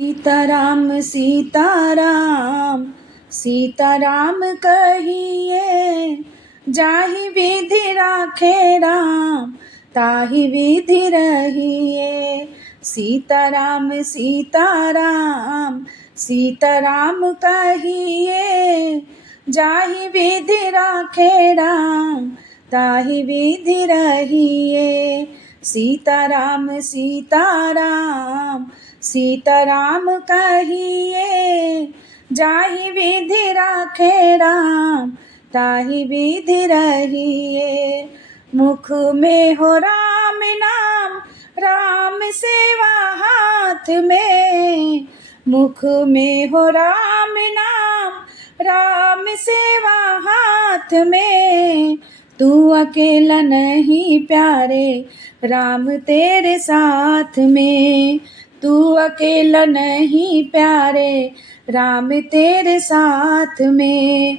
सीताराम सीताराम सीताराम कहिए, जाहि विधि राखे राम ताहि विधि रहिए। सीताराम सीताराम सीताराम कहिए, जाहि विधि राखे राम ताहि विधि रहिए। सीताराम सीताराम सीताराम कहिए, जाहि विधि राखे राम ताहि विधि रहिए। मुख में हो राम नाम, राम सेवा हाथ में। मुख में हो राम नाम, राम सेवा हाथ में। तू अकेला नहीं प्यारे, राम तेरे साथ में। तू अकेला नहीं प्यारे, राम तेरे साथ में।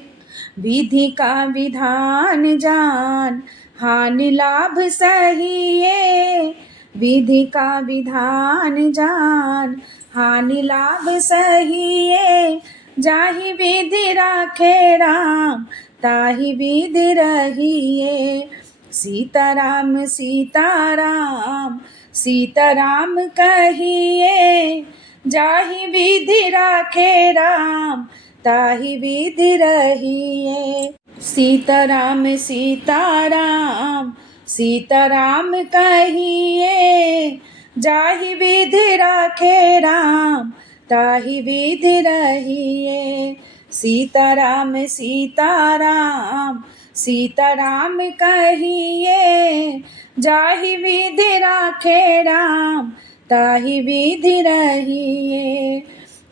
विधि का विधान जान, हानि लाभ सहिए। विधि का विधान जान, हानि लाभ सहिए। जाहि विधि राखे राम ताहि विधि रहिए। सीताराम सीताराम सीताराम कहिए, जाहि विधि राखे राम ताहि विधि रहिए। सीताराम सीताराम सीताराम कहिए, जाहि विधि राखे राम ताहि विधि रहिए। सीताराम सीताराम सीताराम कहिए, जाहि विधि राखे राम ताहि विधि रहिए।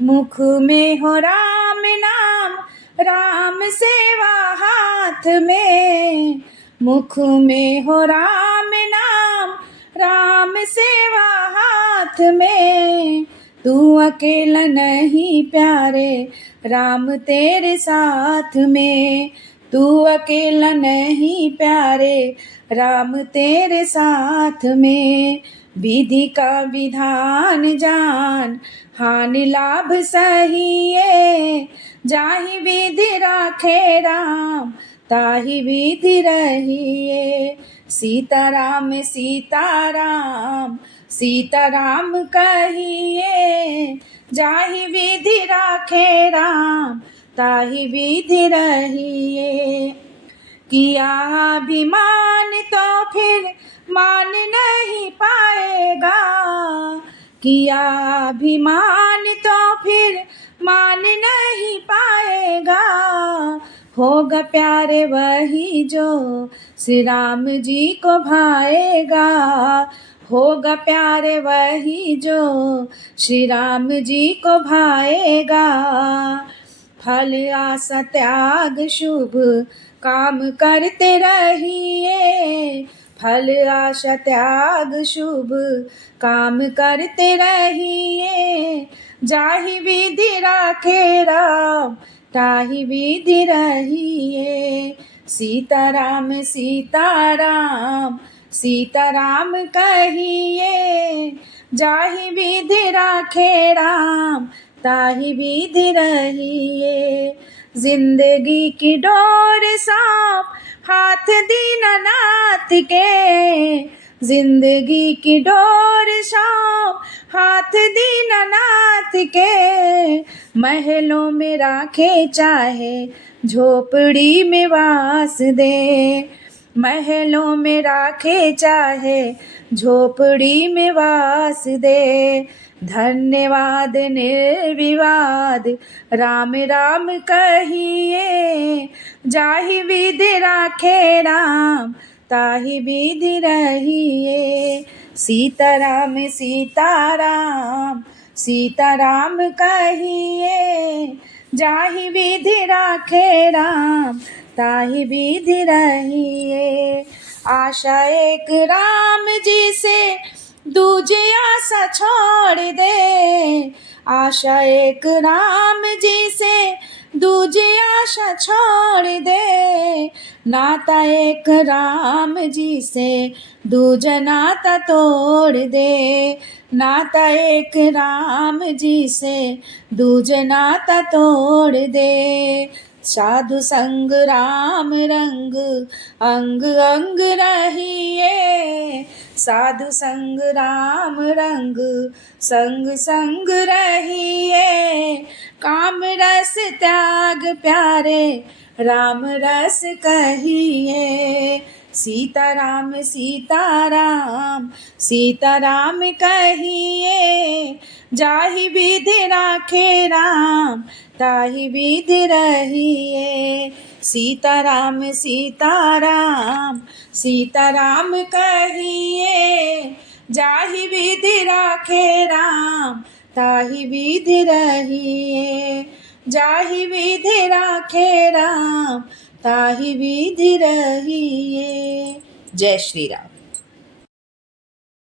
मुख में हो राम नाम, राम सेवा हाथ में। मुख में हो राम नाम, राम सेवा हाथ में। तू अकेला नहीं प्यारे, राम तेरे साथ में। तू अकेला नहीं प्यारे, राम तेरे साथ में। विधि का विधान जान, हानि लाभ सहिए। जाहि विधि राखे राम ताहि विधि रहिए। सीताराम सीताराम सीताराम कहिए, जाहि विधि राखे राम ताहि विधि रहिए। किया अभिमान तो फिर मान नहीं पाएगा। किया अभिमान तो फिर मान नहीं पाएगा। होगा प्यारे वही जो श्री राम जी को भाएगा। होगा प्यारे वही जो श्री राम जी को भाएगा। फल आशा त्याग शुभ काम करते रहिए। फल आशा त्याग शुभ काम करते रहिए। जाहि विधि राखे राम ताहि विधि रहिए। सीताराम सीताराम सीताराम कहिए, जाहि विधि राखे राम ताहि विधि रहिए। जिंदगी की डोर सौंप हाथ दीननाथ के। जिंदगी की डोर सौंप हाथ दीननाथ के। महलों में राखे चाहे झोपड़ी में वास दे। महलों में राखे चाहे झोपड़ी में वास दे। धन्यवाद निर्विवाद राम राम कहिए, जाहि विधि राखे राम ताहि विधि रहिए। सीताराम सीताराम सीताराम कहिए, जाहि विधि राखे राम ताहि विधि रहिए। आशा एक राम जी से दूजे आशा छोड़ दे। आशा एक राम जी से दूजे आशा छोड़ दे। नाता एक राम जी से दूजा नाता तोड़ दे, नाता एक राम जी से दूजा नाता तोड़ दे। साधु संग राम रंग अंग अंग रहिए, साधु संग राम रंग संग संग रहिए। काम रस त्याग प्यारे राम रस कहिए, सीताराम सीताराम सीताराम कहिए। जाहि विधि राखे राम ताहि विधि रहिए, सीताराम सीताराम सीताराम कहिए। जाहि विधि राखे राम ताहि विधि रहिए, जाहि विधि राखे राम ताहि विधि रहिए। जय श्री राम।